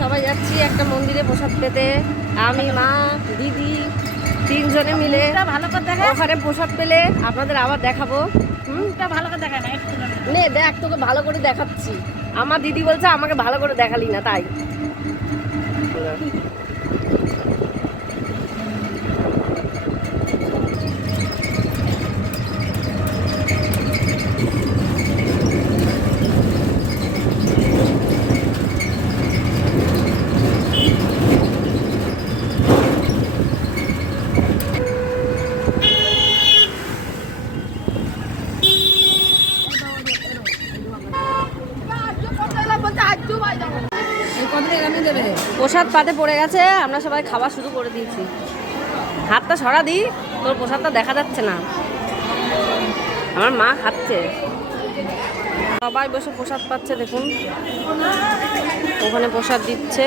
সবাই যাচ্ছি একটা মন্দিরে প্রসাদ পেতে। আমি, মা, দিদি তিনজনে মিলে ভালো করে দেখা, ওখানে প্রসাদ পেলে আপনাদের আবার দেখাবো। ভালো করে দেখা না একটু নে দেখ, তোকে ভালো করে দেখাচ্ছি। আমার দিদি বলছে আমাকে ভালো করে দেখালি না, তাই প্রসাদ পাতে পড়ে গেছে। আমরা সবাই খাওয়া শুরু করে দিয়েছি। হাতটা সরা দি, তোর প্রসাদটা দেখা যাচ্ছে না। আমার মা খাচ্ছে, সবাই বসে প্রসাদ পাচ্ছে। দেখুন ওখানে প্রসাদ দিচ্ছে।